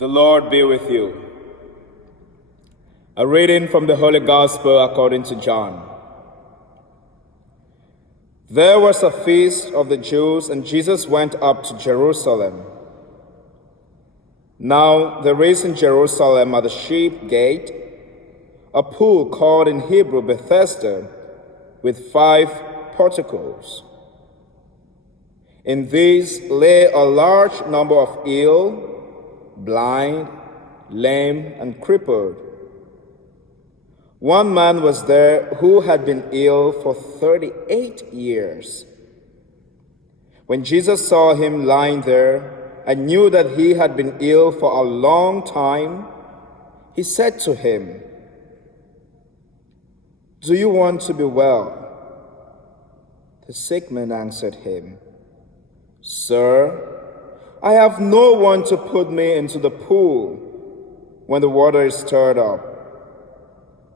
The Lord be with you. A reading from the Holy Gospel according to John. There was a feast of the Jews, and Jesus went up to Jerusalem. Now there is in Jerusalem at the Sheep Gate a pool called in Hebrew Bethesda, with 5 porticos. In these lay a large number of ill, blind, lame, and crippled. One man was there who had been ill for 38 years. When Jesus saw him lying there and knew that he had been ill for a long time, he said to him, "Do you want to be well?" The sick man answered him, "Sir, I have no one to put me into the pool when the water is stirred up.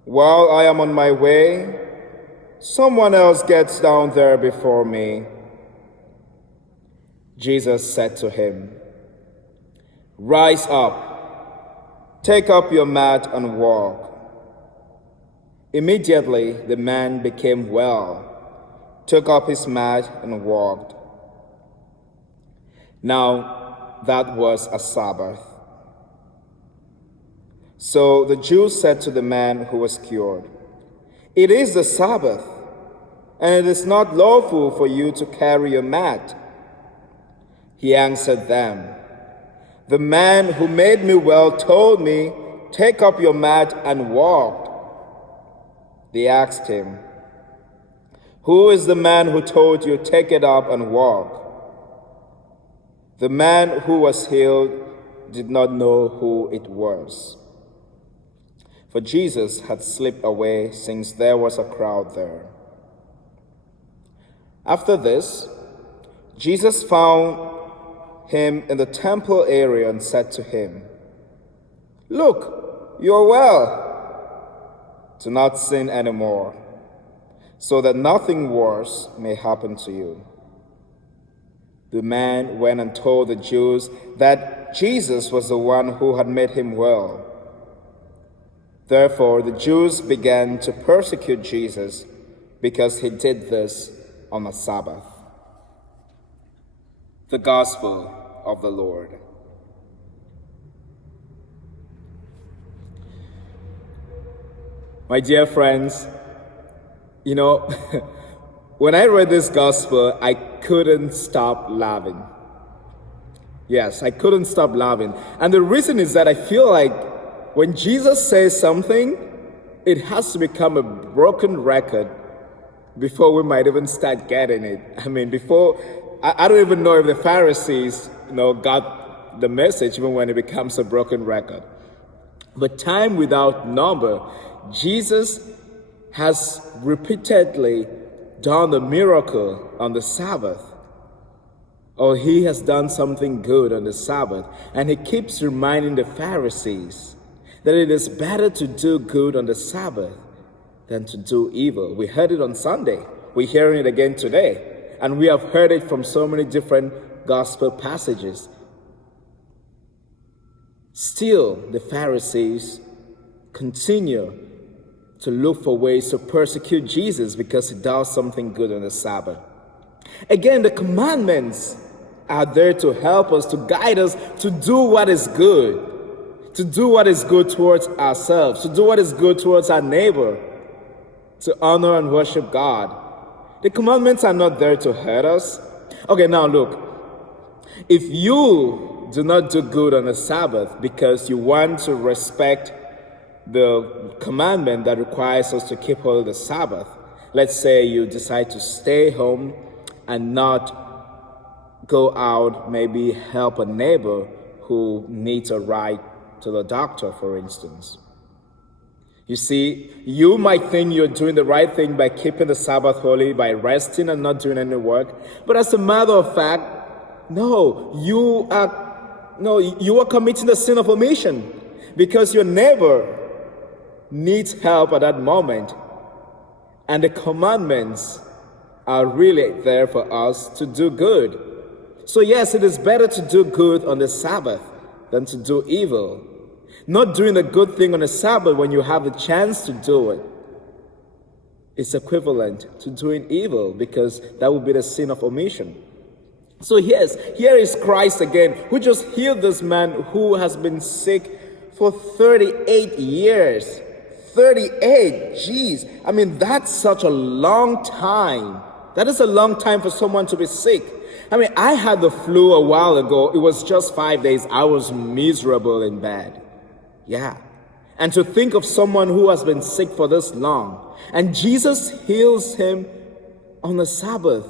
While I am on my way, someone else gets down there before me." Jesus said to him, "Rise up, take up your mat and walk." Immediately the man became well, took up his mat and walked. Now that was a Sabbath. So the Jews said to the man who was cured, "It is the Sabbath, and it is not lawful for you to carry your mat." He answered them, "The man who made me well told me, 'Take up your mat and walk.'" They asked him, "Who is the man who told you, 'Take it up and walk'?" The man who was healed did not know who it was, for Jesus had slipped away since there was a crowd there. After this, Jesus found him in the temple area and said to him, "Look, you are well. Do not sin anymore, so that nothing worse may happen to you." The man went and told the Jews that Jesus was the one who had made him well. Therefore, the Jews began to persecute Jesus because he did this on the Sabbath. The Gospel of the Lord. My dear friends, when I read this gospel, I couldn't stop laughing. Yes, I couldn't stop laughing. And the reason is that I feel like when Jesus says something, it has to become a broken record before we might even start getting it. I don't even know if the Pharisees, got the message even when it becomes a broken record. But time without number, Jesus has repeatedly done a miracle on the Sabbath, or he has done something good on the Sabbath, and he keeps reminding the Pharisees that it is better to do good on the Sabbath than to do evil. We heard it on Sunday, we're hearing it again today, and we have heard it from so many different gospel passages. Still, the Pharisees continue to look for ways to persecute Jesus because he does something good on the Sabbath. Again, the commandments are there to help us, to guide us to do what is good, to do what is good towards ourselves, to do what is good towards our neighbor, to honor and worship God. The commandments are not there to hurt us. Okay, now look, if you do not do good on the Sabbath because you want to respect the commandment that requires us to keep holy the Sabbath. Let's say you decide to stay home and not go out, maybe help a neighbor who needs a ride to the doctor, for instance. You see, you might think you're doing the right thing by keeping the Sabbath holy, by resting and not doing any work. But as a matter of fact, you are committing the sin of omission, because your neighbor needs help at that moment, and the commandments are really there for us to do good. So yes, it is better to do good on the Sabbath than to do evil. Not doing a good thing on a Sabbath when you have a chance to do it is equivalent to doing evil, because that would be the sin of omission. So here is Christ again, who just healed this man who has been sick for 38 years. 38, geez. I mean, that's such a long time. That is a long time for someone to be sick. I mean, I had the flu a while ago. It was just 5 days. I was miserable in bed. Yeah. And to think of someone who has been sick for this long, and Jesus heals him on the Sabbath,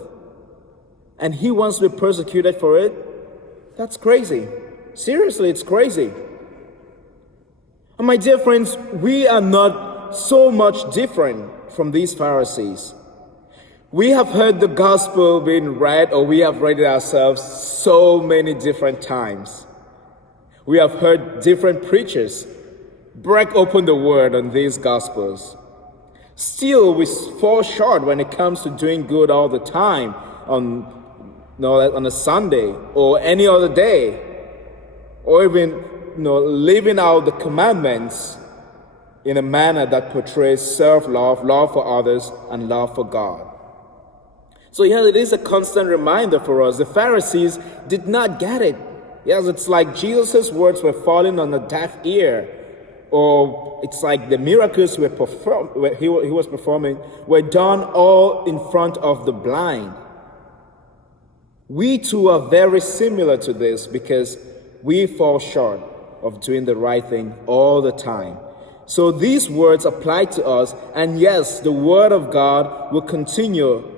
and he wants to be persecuted for it, that's crazy. Seriously, it's crazy. And my dear friends, we are not so much different from these Pharisees. We have heard the gospel being read, or we have read it ourselves so many different times. We have heard different preachers break open the word on these gospels. Still, we fall short when it comes to doing good all the time on a Sunday or any other day, or even living out the commandments in a manner that portrays self-love, love for others, and love for God. So here it is a constant reminder for us. The Pharisees did not get it. Yes, it's like Jesus' words were falling on a deaf ear, or it's like the miracles he was performing were done all in front of the blind. We too are very similar to this, because we fall short of doing the right thing all the time. So these words apply to us, and yes, the word of God will continue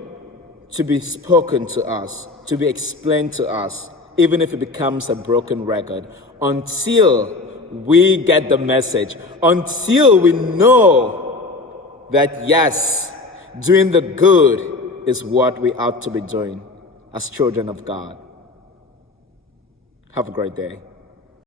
to be spoken to us, to be explained to us, even if it becomes a broken record, until we get the message, until we know that yes, doing the good is what we ought to be doing as children of God. Have a great day.